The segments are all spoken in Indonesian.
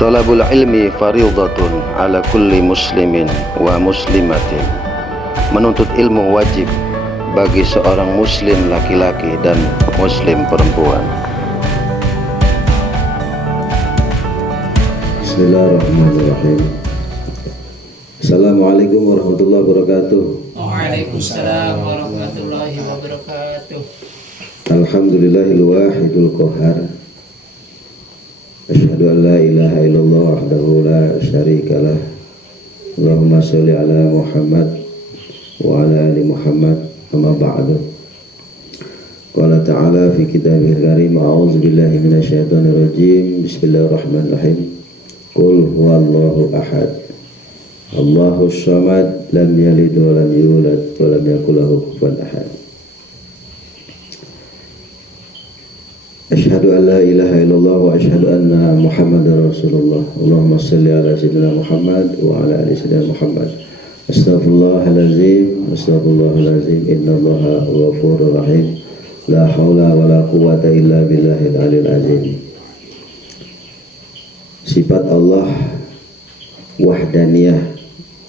Talabul ilmi faridatun ala kulli muslimin wa muslimatin. Menuntut ilmu wajib bagi seorang muslim laki-laki dan muslim perempuan. Bismillahirrahmanirrahim. Assalamualaikum warahmatullahi wabarakatuh. Waalaikumsalam warahmatullahi wabarakatuh. Alhamdulillahil wahidul qahhar. Asyhadu an la ilaha illallah wahdahu la syarikalah. Allahumma sholli ala Muhammad wa ala ali Muhammad. Amma ba'du. Qala ta'ala fi kitabihil karim, a'udzu billahi minasyaitonir rajim. Bismillahirrahmanirrahim. Qul huwallahu ahad. Allahus samad, lam yalid wa lam yulad wa lam yakul lahu kufuwan ahad. Asyhadu an la ilaha illallah wa asyhadu anna Muhammadar Rasulullah. Allahumma shalli ala sayyidina Muhammad wa ala ali sayyidina Muhammad. Astaghfirullahalazim, astaghfirullahalazim. Innallaha ghafurur rahim. La haula wa la quwwata illa billahil aliyil azim. Sifat Allah wahdaniyah,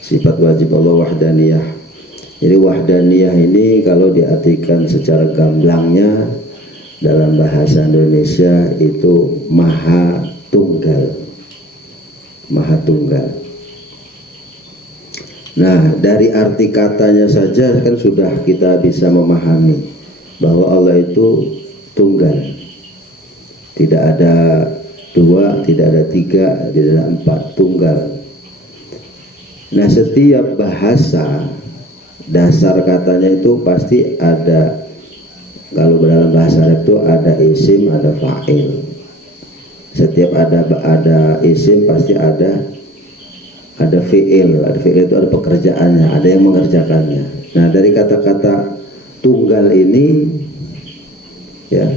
sifat wajib Allah wahdaniyah. Jadi wahdaniyah ini kalau diartikan secara gamblangnya dalam bahasa Indonesia itu maha tunggal, maha tunggal. Nah, dari arti katanya saja kan sudah kita bisa memahami bahwa Allah itu tunggal, tidak ada dua, tidak ada tiga, tidak ada empat, tunggal. Nah, setiap bahasa dasar katanya itu pasti ada. Kalau dalam bahasa Arab itu ada isim, ada fa'il. Setiap ada isim pasti ada fi'il. Ada fi'il itu ada pekerjaannya, ada yang mengerjakannya. Nah, dari kata-kata tunggal ini, ya,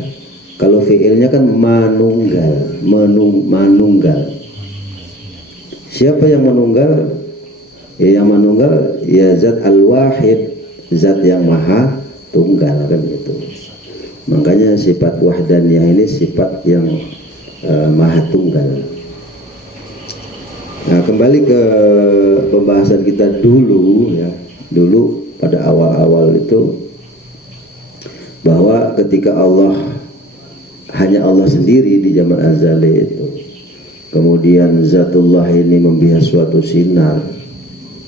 kalau fi'ilnya kan manunggal, manunggal. Siapa yang menunggal? Ya, yang menunggal ya zat al-wahid, zat yang maha tunggal, kan gitu. Makanya sifat wahdaniyah ini sifat yang maha tunggal. Nah, kembali ke pembahasan kita dulu, ya, dulu pada awal-awal itu, bahwa ketika Allah hanya Allah sendiri di zaman azali itu, kemudian zatullah ini membias suatu sinar,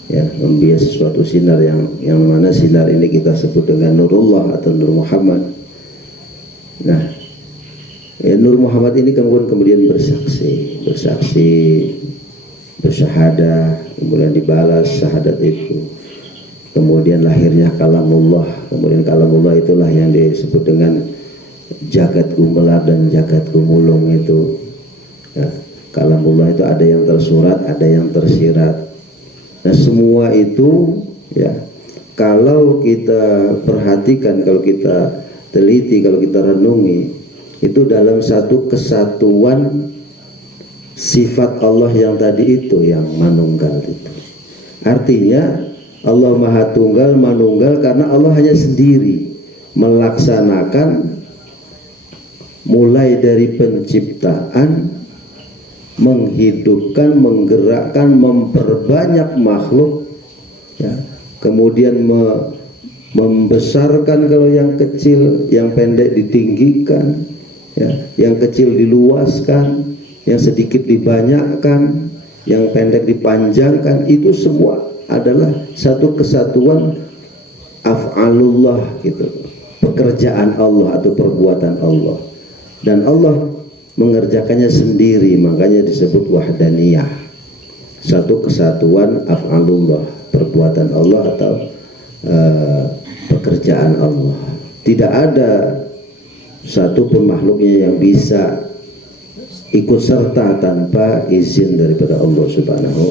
ya, membias suatu sinar yang mana sinar ini kita sebut dengan Nurullah atau Nur Muhammad. Nah, ya, Nur Muhammad ini kemudian bersaksi, bersyahadah, kemudian dibalas syahadat itu. Kemudian lahirnya kalamullah, kemudian kalamullah itulah yang disebut dengan jagat gumelar dan jagat gumulung itu. Ya, kalamullah itu ada yang tersurat, ada yang tersirat. Nah, semua itu, ya, kalau kita perhatikan, kalau kita teliti, kalau kita renungi, itu dalam satu kesatuan sifat Allah yang tadi itu, yang manunggal itu. Artinya Allah maha tunggal, manunggal, karena Allah hanya sendiri melaksanakan mulai dari penciptaan, menghidupkan, menggerakkan, memperbanyak makhluk, ya, kemudian membesarkan kalau yang kecil, yang pendek ditinggikan, ya, yang kecil diluaskan, yang sedikit dibanyakkan, yang pendek dipanjangkan. Itu semua adalah satu kesatuan af'alullah gitu, pekerjaan Allah atau perbuatan Allah, dan Allah mengerjakannya sendiri, makanya disebut wahdaniyah, satu kesatuan af'alullah, perbuatan Allah atau pekerjaan Allah. Tidak ada satu pun makhluknya yang bisa ikut serta tanpa izin daripada Allah Subhanahu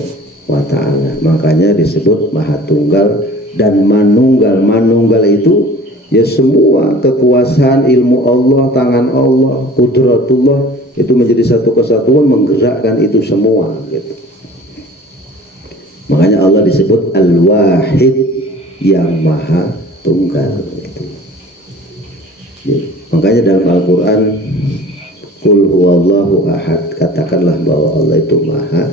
wa ta'ala. Makanya disebut maha tunggal dan manunggal. Manunggal itu ya semua kekuasaan, ilmu Allah, tangan Allah, kudratullah itu menjadi satu kesatuan menggerakkan itu semua, gitu. Makanya Allah disebut al-wahid, yang maha tunggal, gitu. Ya, makanya dalam Al-Quran Qul huwallahu ahad, katakanlah bahwa Allah itu maha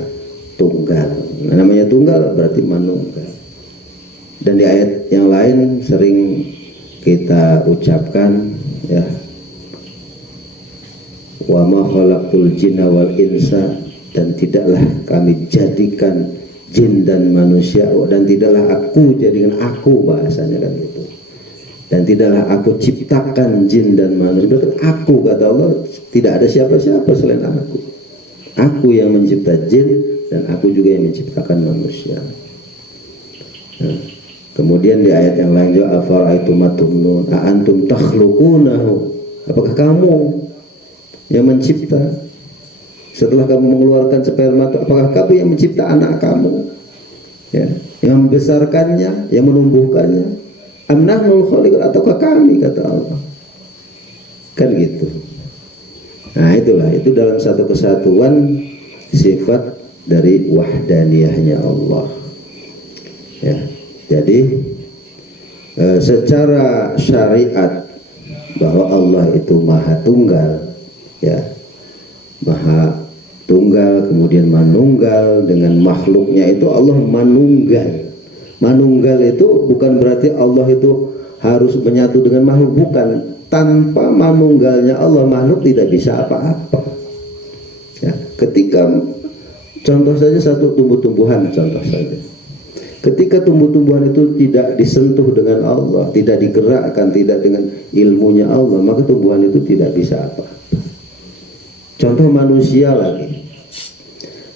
tunggal. Nah, namanya tunggal berarti manunggal. Dan di ayat yang lain sering kita ucapkan ya, wa ma khalaqtul jinna wal insa, dan tidaklah kami jadikan jin dan manusia, dan tidaklah aku jadikan, aku bahasanya kan gitu, dan tidaklah aku ciptakan jin dan manusia. Berarti aku, kata Allah, tidak ada siapa-siapa selain aku yang mencipta jin dan aku juga yang menciptakan manusia. Nah, kemudian di ayat yang lain juga, afara'aitum matumnun a antum takhluqunahu, apakah kamu yang mencipta? Setelah kamu mengeluarkan sperma, apakah kamu yang mencipta anak kamu, ya, yang membesarkannya, yang menumbuhkannya? Am nahnul khaliqun, ataukah kami, kata Allah. Kan gitu. Nah itulah, itu dalam satu kesatuan sifat dari wahdaniyahnya Allah ya. Jadi secara syariat bahwa Allah itu maha tunggal ya, maha tunggal, kemudian manunggal dengan makhluknya itu Allah manunggal. Manunggal itu bukan berarti Allah itu harus menyatu dengan makhluk, bukan. Tanpa manunggalnya Allah, makhluk tidak bisa apa-apa ya. Ketika contoh saja satu tumbuh-tumbuhan, contoh saja, ketika tumbuh-tumbuhan itu tidak disentuh dengan Allah, tidak digerakkan, tidak dengan ilmunya Allah, maka tumbuhan itu tidak bisa apa-apa. Contoh manusia lagi,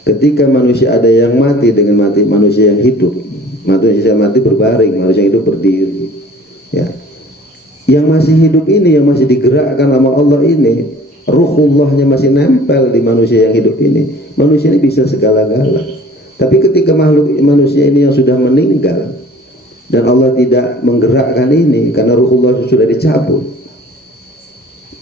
ketika manusia ada yang mati dengan mati manusia yang hidup, manusia mati berbaring, manusia yang hidup berdiri ya. Yang masih hidup ini, yang masih digerakkan sama Allah ini, ruhullahnya masih nempel di manusia yang hidup ini, manusia ini bisa segala-gala. Tapi ketika makhluk manusia ini yang sudah meninggal dan Allah tidak menggerakkan ini karena ruhullah sudah dicabut,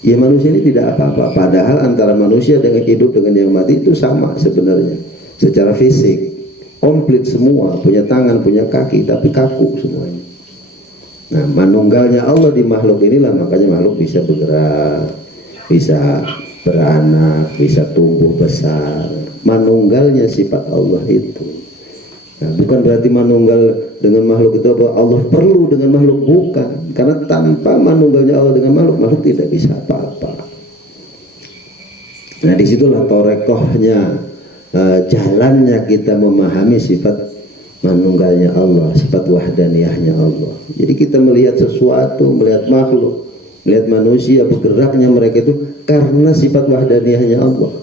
ya manusia ini tidak apa-apa. Padahal antara manusia dengan hidup dengan yang mati itu sama sebenarnya secara fisik, komplit semua, punya tangan, punya kaki, tapi kaku semuanya. Nah, manunggalnya Allah di makhluk inilah makanya makhluk bisa bergerak, bisa beranak, bisa tumbuh besar. Manunggalnya sifat Allah itu. Nah, bukan berarti manunggal dengan makhluk itu bahwa Allah perlu dengan makhluk, bukan. Karena tanpa manunggalnya Allah dengan makhluk, makhluk tidak bisa apa-apa. Nah, disitulah torekohnya, jalannya kita memahami sifat manunggalnya Allah, sifat wahdaniyahnya Allah. Jadi kita melihat sesuatu, melihat makhluk, melihat manusia, bergeraknya mereka itu karena sifat wahdaniyahnya Allah,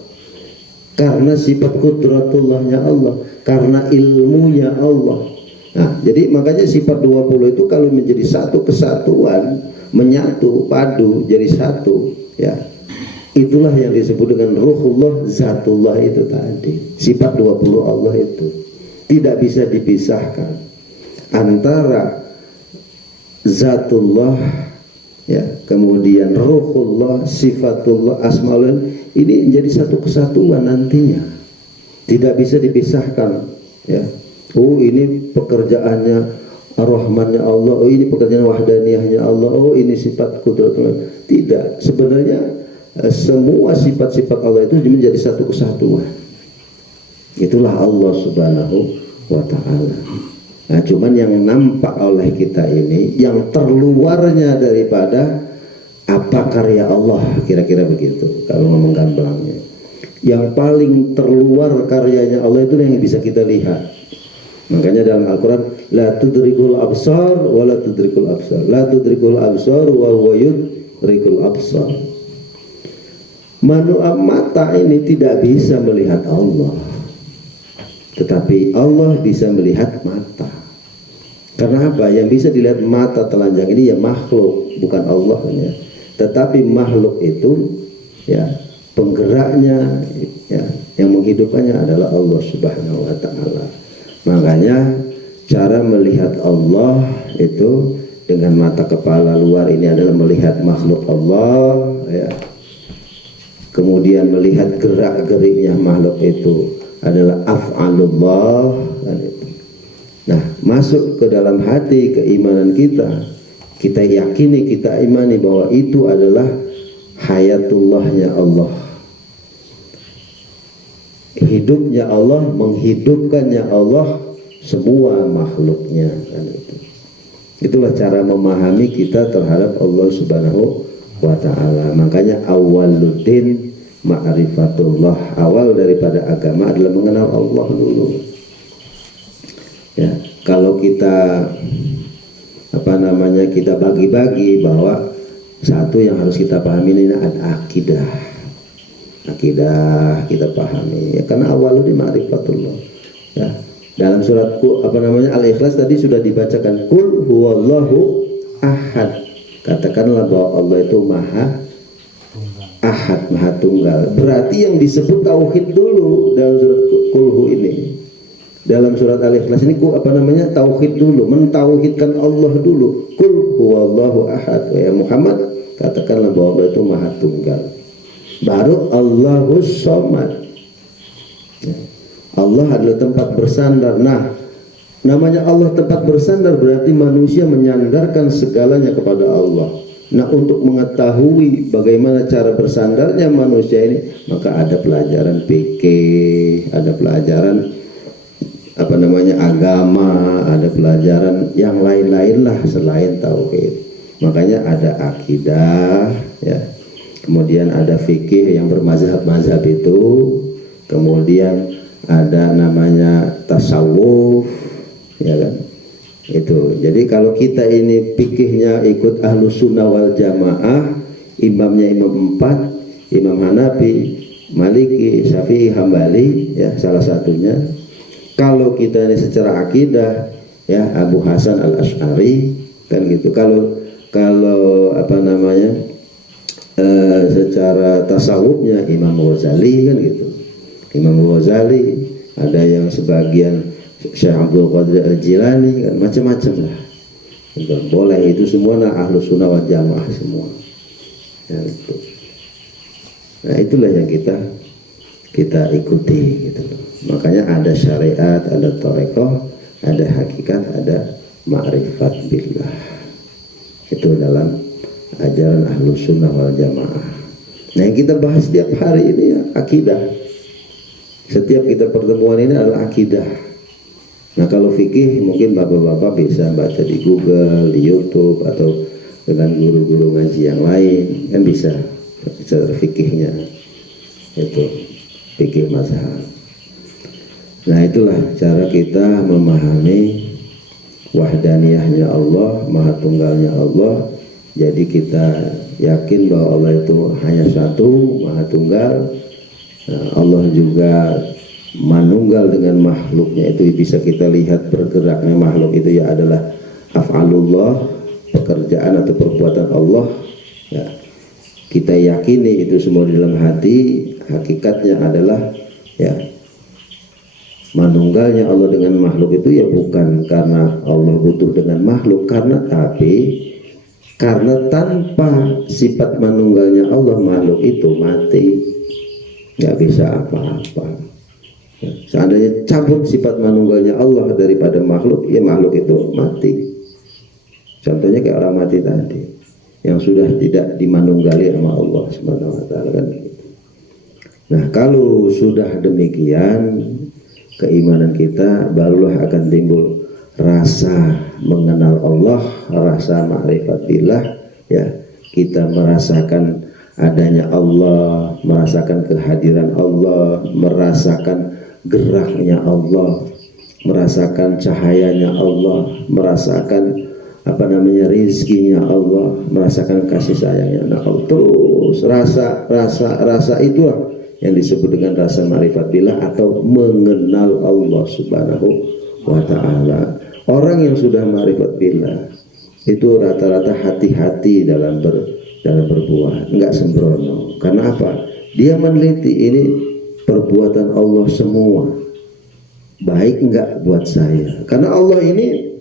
karena sifat kudratullahnya Allah, karena ilmunya Allah. Nah, jadi makanya sifat 20 itu kalau menjadi satu kesatuan, menyatu, padu, jadi satu ya, itulah yang disebut dengan ruhullah, zatullah itu tadi. Sifat 20 Allah itu tidak bisa dipisahkan antara zatullah ya, kemudian ruhullah, sifatullah, asmaul, ini menjadi satu kesatuan nantinya, tidak bisa dipisahkan ya. Oh ini pekerjaannya ar-Rahmannya Allah, oh ini pekerjaan wahdaniyahnya Allah, oh ini sifat kudratullah. Tidak, sebenarnya semua sifat-sifat Allah itu menjadi satu kesatuan. Itulah Allah Subhanahu wa ta'ala. Nah, cuman yang nampak oleh kita ini, yang terluarnya daripada apa karya Allah, kira-kira begitu kalau ngomong gamblangnya. Yang paling terluar karyanya Allah itu yang bisa kita lihat. Makanya dalam Al-Quran, la tudrikul absar wa la tudrikul absar, la tudrikul absar wa huwa yudrikul absar. Mata ini tidak bisa melihat Allah, tetapi Allah bisa melihat mata. Karena apa? Yang bisa dilihat mata telanjang ini ya makhluk, bukan Allahnya. Tetapi makhluk itu ya, penggeraknya ya, yang menghidupkannya adalah Allah Subhanahu wa ta'ala. Makanya cara melihat Allah itu dengan mata kepala luar ini adalah melihat makhluk Allah ya. Kemudian melihat gerak-geriknya makhluk itu adalah af'alullah kan itu. Nah, masuk ke dalam hati keimanan kita, kita yakini, kita imani bahwa itu adalah hayatullahnya Allah, hidupnya Allah, menghidupkannya Allah semua makhluknya, kan itu. Itulah cara memahami kita terhadap Allah Subhanahu wa ta'ala. Makanya awwaluddin ma'rifatullah, awal daripada agama adalah mengenal Allah dulu. Ya, kalau kita kita bagi-bagi bahwa satu yang harus kita pahami ini ada akidah kita pahami ya, karena awwaluddin ma'rifatullah. Ya, dalam surat Al-Ikhlas tadi sudah dibacakan, Qul huwallahu ahad, katakanlah bahwa Allah itu maha ahad, maha tunggal. Berarti yang disebut tauhid dulu dalam surat Qul ini. Dalam surat Al-Ikhlas ini tauhid dulu, mentauhidkan Allah dulu. Qul huwallahu ahad, ya Muhammad, katakanlah bahwa Allah itu maha tunggal. Baru Allahus Somad. Ya. Allah adalah tempat bersandar. Nah, namanya Allah tempat bersandar berarti manusia menyandarkan segalanya kepada Allah. Nah, untuk mengetahui bagaimana cara bersandarnya manusia ini, maka ada pelajaran fikih, ada pelajaran agama, ada pelajaran yang lain-lain lah selain tauhid. Makanya ada akidah, ya. Kemudian ada fikih yang bermazhab-mazhab itu, kemudian ada namanya tasawuf, ya kan? Itu. Jadi kalau kita ini fikihnya ikut Ahlus Sunnah wal Jamaah, imamnya imam 4, Imam Hanafi, Maliki, Syafi'i, Hambali, ya salah satunya. Kalau kita ini secara akidah, ya Abu Hasan Al-Asy'ari, kan gitu. Kalau secara tasawufnya Imam Ghazali, kan gitu. Imam Ghazali, ada yang sebagian Syekh Abdul Qadir Al-Jilani, kan macam-macam lah. Boleh itu semua Ahlus Sunnah wal Jamaah semua. Ya, itu. Nah, itulah yang kita ikuti gitu loh. Makanya ada syariat, ada thariqah, ada hakikat, ada ma'rifat billah. Itu dalam ajaran Ahlus Sunnah wal Jamaah. Nah, yang kita bahas setiap hari ini ya akidah. Setiap kita pertemuan ini adalah akidah. Nah, kalau fikih mungkin bapak-bapak bisa baca di Google, di YouTube, atau dengan guru-guru ngaji yang lain, kan bisa fikihnya. Itu fikih mazhab. Nah, itulah cara kita memahami wahdaniyahnya Allah, maha tunggalnya Allah. Jadi kita yakin bahwa Allah itu hanya satu, maha tunggal. Nah, Allah juga manunggal dengan makhluknya. Itu bisa kita lihat bergeraknya makhluk itu ya adalah af'alullah, pekerjaan atau perbuatan Allah. Ya, kita yakini itu semua di dalam hati. Hakikatnya adalah ya manunggalnya Allah dengan makhluk itu ya bukan karena Allah butuh dengan makhluk, karena tanpa sifat manunggalnya Allah, makhluk itu mati, nggak bisa apa-apa. Ya, seandainya cabut sifat manunggalnya Allah daripada makhluk, ya makhluk itu mati. Contohnya kayak orang mati tadi yang sudah tidak dimanunggali sama Allah Subhanahu wa ta'ala, kan gitu. Nah, kalau sudah demikian keimanan kita, barulah akan timbul rasa mengenal Allah, rasa ma'rifat billah, ya. Kita merasakan adanya Allah, merasakan kehadiran Allah, merasakan geraknya Allah, merasakan cahayanya Allah, merasakan rizkinya Allah, merasakan kasih sayangnya. Nah, terus rasa itulah yang disebut dengan rasa ma'rifat billah atau mengenal Allah Subhanahu wa ta'ala. Orang yang sudah ma'rifat billah itu rata-rata hati-hati dalam berbuat, enggak sembrono. Karena apa? Dia meneliti ini perbuatan Allah semua baik enggak buat saya. Karena Allah ini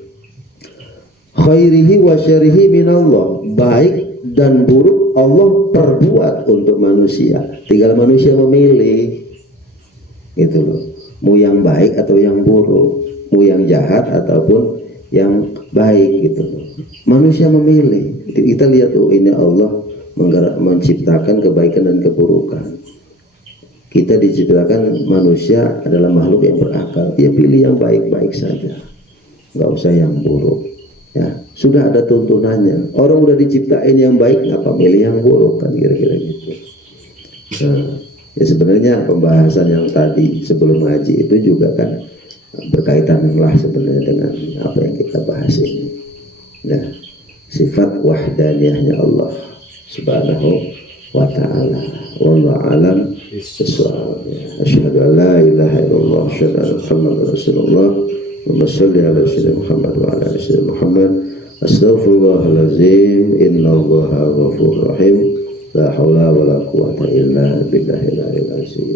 khairihi wa syarihi minallah, baik dan buruk Allah perbuat untuk manusia. Tinggal manusia memilih, gitu loh. Mau yang baik atau yang buruk, mau yang jahat ataupun yang baik, gitu loh. Manusia memilih. Kita lihat tuh, ini Allah menciptakan kebaikan dan keburukan. Kita diciptakan manusia adalah makhluk yang berakal. Ya pilih yang baik-baik saja, nggak usah yang buruk. Ya sudah ada tuntunannya. Orang udah diciptain yang baik, ngapa milih yang buruk, kan kira-kira gitu. Nah, ya sebenarnya pembahasan yang tadi sebelum ngaji itu juga kan berkaitan lah sebenarnya dengan apa yang kita bahas ini. Nah, sifat wahdaniyahnya Allah Subhanahu wa ta'ala. Wallahu alam bissawab. Asyhadu an la ilaha illallah, asyhadu anna Muhammadar Rasulullah. Allahumma shalli ala sayyidina Muhammad wa ala ali sayyidina Muhammad. Astaghfirullahalazim, innallaha ghafurur rahim. La haula wa la quwwata illa billahil aliyyil azim.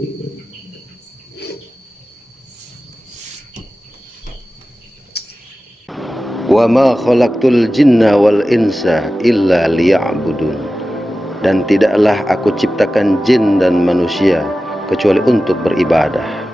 Wa ma khalaqtul jinna wal insa illa liya'budun. Dan tidaklah aku ciptakan jin dan manusia kecuali untuk beribadah.